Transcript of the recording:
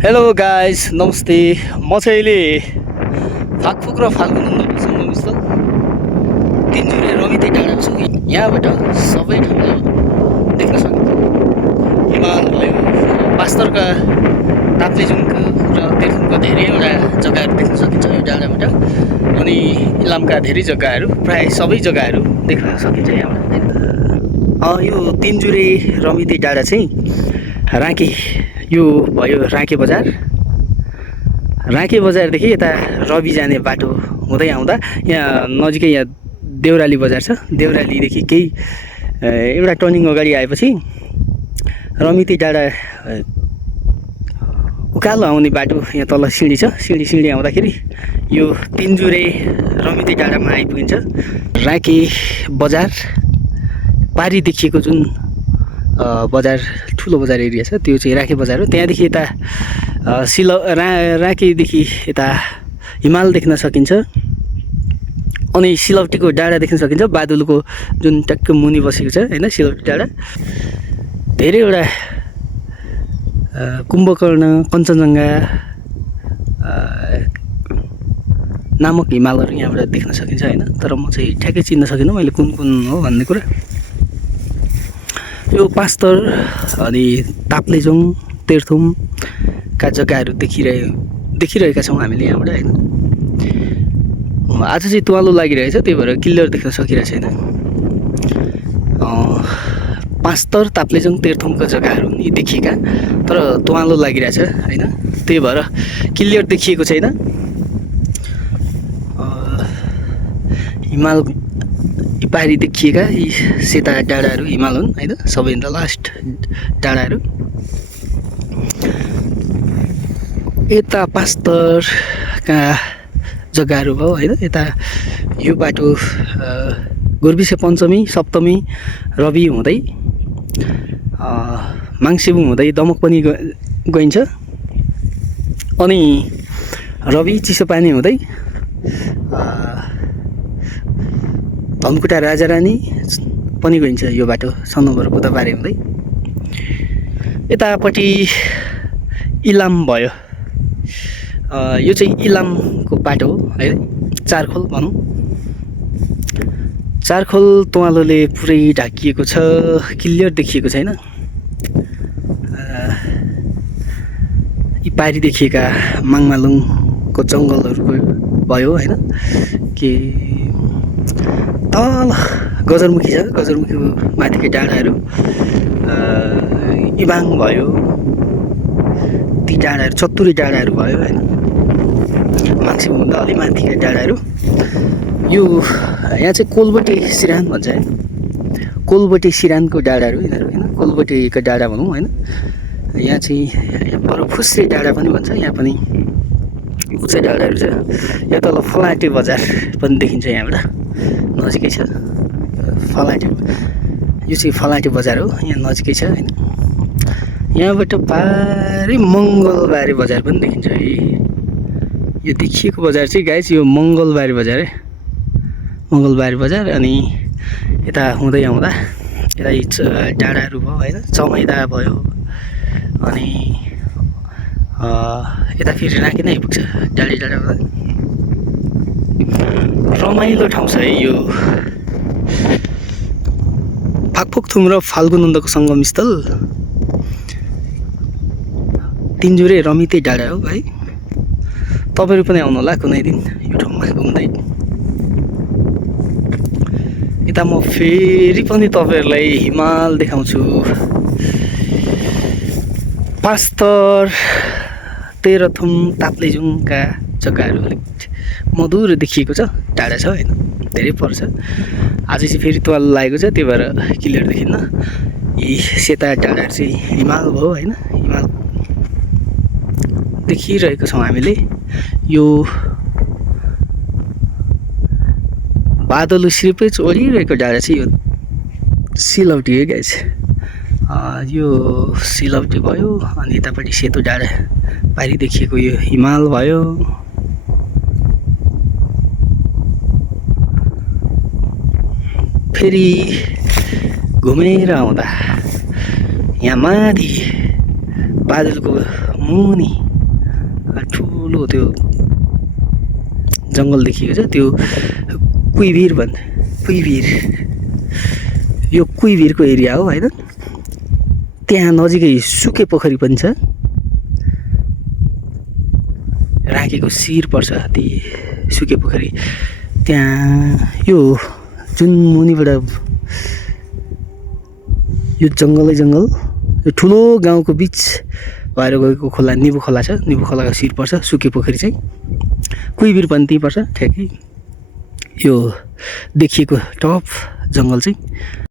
Hello guys, नमस्ते। म चाहिँ अहिले फाकफुक र फाल्गुन सङ्गम स्थल तिनचुरे रमिते डाँडामा छु। यहाँबाट सबै ठाउँ देख्न सकिन्छ। हिमाल भयो, पास्तरका ताप्लेजुङको र तेर्खुमका धेरैवटा जग्गाहरू देख्न सकिन्छ यो डाँडाबाट। अनि इलामका धेरै जग्गाहरू, प्राय सबै जग्गाहरू देख्न सकिन्छ यहाँबाट। यो तिनचुरे रमिते डाँडा चाहिँ राँके, यो भयो राँके बजारदेखि यता रवि जाने बाटो हुँदै आउँदा यहाँ नजिकै यहाँ देउराली बजार छ। देउरालीदेखि केही एउटा टर्निङ अगाडि आएपछि रमिते डाँडा उकालो आउने बाटो यहाँ तल सिँढी छ। सिँढी आउँदाखेरि यो तिनचुरे रमिते डाँडामा आइपुगिन्छ। राँके बजार पारी देखिएको जुन बजार, ठुलो बजार एरिया छ त्यो चाहिँ राँके बजार हो। त्यहाँदेखि यता राँकेदेखि यता हिमाल देख्न सकिन्छ। अनि सिलौटीको डाँडा देख्न सकिन्छ, बादुलको जुन ट्याक्क मुनि बसेको छ होइन, सिलौटी डाँडा। धेरैवटा कुम्भकर्ण, कञ्चनजङ्घा नामक हिमालहरू यहाँबाट देख्न सकिन्छ होइन। तर म चाहिँ ठ्याक्कै चिन्न सकिनँ मैले कुन कुन हो भन्ने कुरा। यो पास्तर अनि ताप्लेजुङ, तेर्थुमका जग्गाहरू देखिरहेका छौँ हामीले यहाँबाट होइन। आज चाहिँ तुवालो लागिरहेछ, त्यही भएर क्लियर देख्न सकिरहेको छैन। पास्तर, ताप्लेजुङ, तेर्थुमका जग्गाहरू यी देखिएका, तर तुवालो लागिरहेछ होइन, त्यही भएर क्लियर देखिएको छैन। हिमाल पारी देखिएका यी सेता डाँडाहरू हिमाल हुन् होइन, सबैभन्दा लास्ट डाँडाहरू। यता पास्तरका जग्गाहरू भयो होइन। यता यो बाटो गुर्बिसे पञ्चमी, सप्तमी, रवि हुँदै माङसेबुङ हुँदै दमक पनि गइन्छ। अनि रवि चिसोपानी हुँदै धनकुटा राजारानी पनि गइन्छ यो बाटो, 6 नम्बर बुधबारे हुँदै। यतापट्टि इलाम भयो, यो चाहिँ इलामको बाटो हो है। चारखोल भनौँ, चारखोल तुवालोले पुरै ढाकिएको छ, क्लियर देखिएको छैन। यी पारी देखिएका माङमालुङको जङ्गलहरूको भयो होइन। के तल गजरमुखी छ, गजरमुखीको माथिका डाँडाहरू, इबाङ भयो, ती डाँडाहरू, चत्तुरी डाँडाहरू भयो होइन। मान्छेभन्दा अलि माथिका डाँडाहरू। यो यहाँ चाहिँ कोलबटे सिरान भन्छ है, कोलबटे सिरानको डाँडाहरू यिनीहरू होइन, कोलबटेका डाँडा भनौँ होइन। यहाँ चाहिँ पर फुस्रे डाँडा पनि भन्छ, यहाँ पनि उच्च डाँडाहरू छ। यहाँ तल फलाटे बजार पनि देखिन्छ, यहाँबाट नजिकै छ फलाटे। यो चाहिँ फलाटे बजार हो, यहाँ नजिकै छ होइन। यहाँबाट पारी मङ्गलबारे बजार पनि देखिन्छ है। यो देखिएको बजार चाहिँ गाइस यो मङ्गलबारे बजार है, मङ्गलबारे बजार। अनि यता हुँदै आउँदा यता डाँडाहरू भयो होइन, चमैदा भयो। अनि यता फेरि राँके नै आइपुग्छ डाँडा। रमाइलो ठाउँ छ है यो फाकफुकथुम र फाल्गुनन्दको सङ्गम स्थल तिनचुरे रमिते डाँडा हो भाइ। तपाईँहरू पनि आउनु होला कुनै दिन यो ठाउँमा घुम्दै। यता म फेरि पनि तपाईँहरूलाई हिमाल देखाउँछु। पास्तर, तेह्रथुम, ताप्लेजुङका जग्गाहरू अलिक मधुर देखिएको छ, टाढा छ होइन, धेरै पर्छ। आज चाहिँ फेरि तुवालो लागेको छ, त्यही भएर क्लियर देखिन्न। यी सेता डाँडाहरू चाहिँ हिमाल भयो होइन, हिमाल देखिरहेको छौँ हामीले। यो बादल सिर्पेच ओढिरहेको डाँडा चाहिँ यो सिलौटी हो गाइस। यो सिलौटी भयो। अनि यतापट्टि सेतो डाँडा पारी देखिएको यो हिमाल भयो। फेरि घुमेर आउँदा यहाँ माथि बादलको मुनि ठुलो त्यो जङ्गल देखिएको छ त्यो कुइभिर भन्छ कुइभिर यो कुइभिरको एरिया हो होइन त्यहाँ नजिकै सुके पोखरी पनि छ राखेको शिर पर्छ ती सुके पोखरी त्यहाँ यो जुन मुनिबाट यो जङ्गलै जङ्गल यो ठुलो गाउँको बिच भएर गएको खोला निबु खोला छ निबु खोलाको शिर पर्छ सुके पोखरी चाहिँ कुइभिर पनि त्यहीँ पर्छ ठ्याक्कै यो देखिएको टप जङ्गल चाहिँ